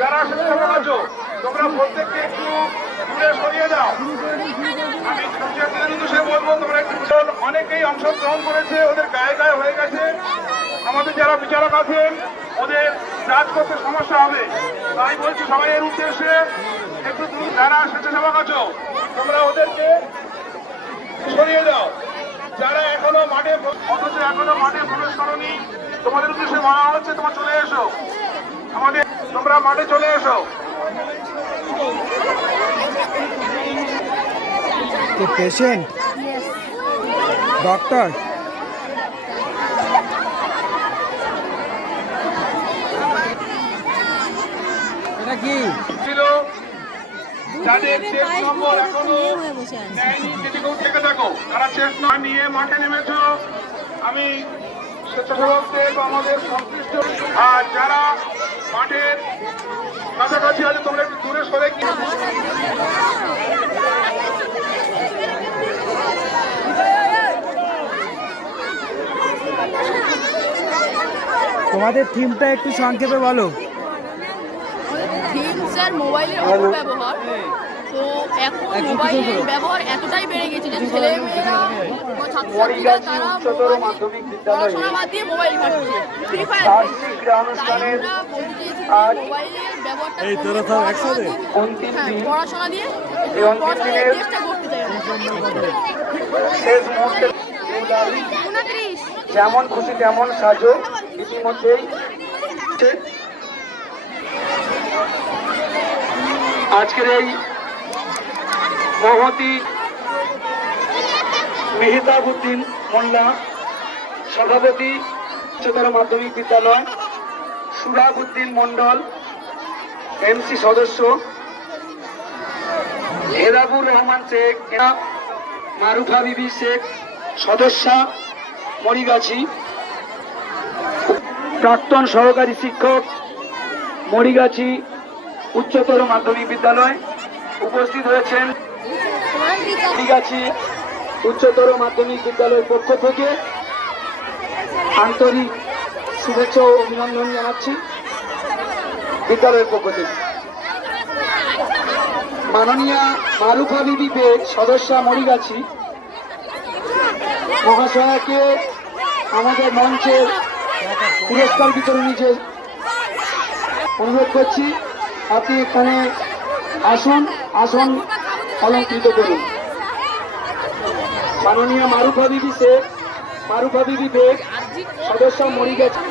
যারা স্বেচ্ছাসেবক আছো তোমরা প্রত্যেককে একটু দূরে সরিয়ে দাও। আমি সে বলবো তোমরা একটু, অনেকেই অংশগ্রহণ করেছে, ওদের গায়ে গায়ে হয়ে গেছে। আমাদের যারা বিচারক আছেন ওদের কাজ করতে সমস্যা হবে, তাই বলছি সবাই এর উদ্দেশ্যে একটু যারা স্বেচ্ছাসেবক আছো তোমরা ওদেরকে সরিয়ে দাও। যারা এখনো মাঠে প্রবেশ করনি তোমাদের উদ্দেশ্যে বলা হচ্ছে তোমরা চলে এসো, তোমরা মাঠে চলে এসো। পেশেন্ট ডক্টর এটা কি ছিল যাদের চেস্ট নম্বর এখনো নেয়নি, যদি কেউ থেকে থাকো তারা চেস্ট না নিয়ে মাঠে নেমেছো, আমি স্বেচ্ছাসেবকদের বা আমাদের সংশ্লিষ্ট আর যারা মাঠের কাছাকাছি আছে তোমরা একটু দূরে সরে গিয়ে তোমাদের থিমটা একটু সংক্ষেপে বলো। থিম স্যার মোবাইলের অপব্যবহার। তো এখন মোবাইলের ব্যবহার এতটাই বেড়ে গেছে যে ছেলেমেয়েরা বা ছাত্রছাত্রীরা তারা পড়াশোনা বাদ দিয়ে মোবাইল ঘাটছে, ফ্রি ফায়ার খেলছে। তাই আমরা বলতে চাইছি মোবাইলের ব্যবহারটা পড়াশোনা দিয়ে পড়াশোনার চেষ্টা করতে চাই। যেমন খুশি তেমন সাজো। ইতিমধ্যেই আজকের এই মহতি মেহতাবুদ্দিন মোল্লা সভাপতি উচ্চতর মাধ্যমিক বিদ্যালয়, সুরাবুদ্দিন মন্ডল এমসি সদস্য, হেদাবুর রহমান শেখ, মারুফা বিবি শেখ সদস্যা মরিগাছি, প্রাক্তন সহকারী শিক্ষক মরিগাছি উচ্চতর মাধ্যমিক বিদ্যালয় উপস্থিত হয়েছেন। মরিগাছি উচ্চতর মাধ্যমিক বিদ্যালয়ের পক্ষ থেকে আন্তরিক শুভেচ্ছা ও অভিনন্দন জানাচ্ছি। বিদ্যালয়ের পক্ষ থেকে মাননীয়া মারুফা বিবি বেগ সদস্যা মরিগাছি মহাশয়াকে আমাদের মঞ্চের পুরস্কার বিতরণী যে অনুরোধ করছি, আপনি এখানে আসন অলঙ্কৃত করুন। মাননীয় মারুফা বিবি বেগ সদস্য মরিগাছি।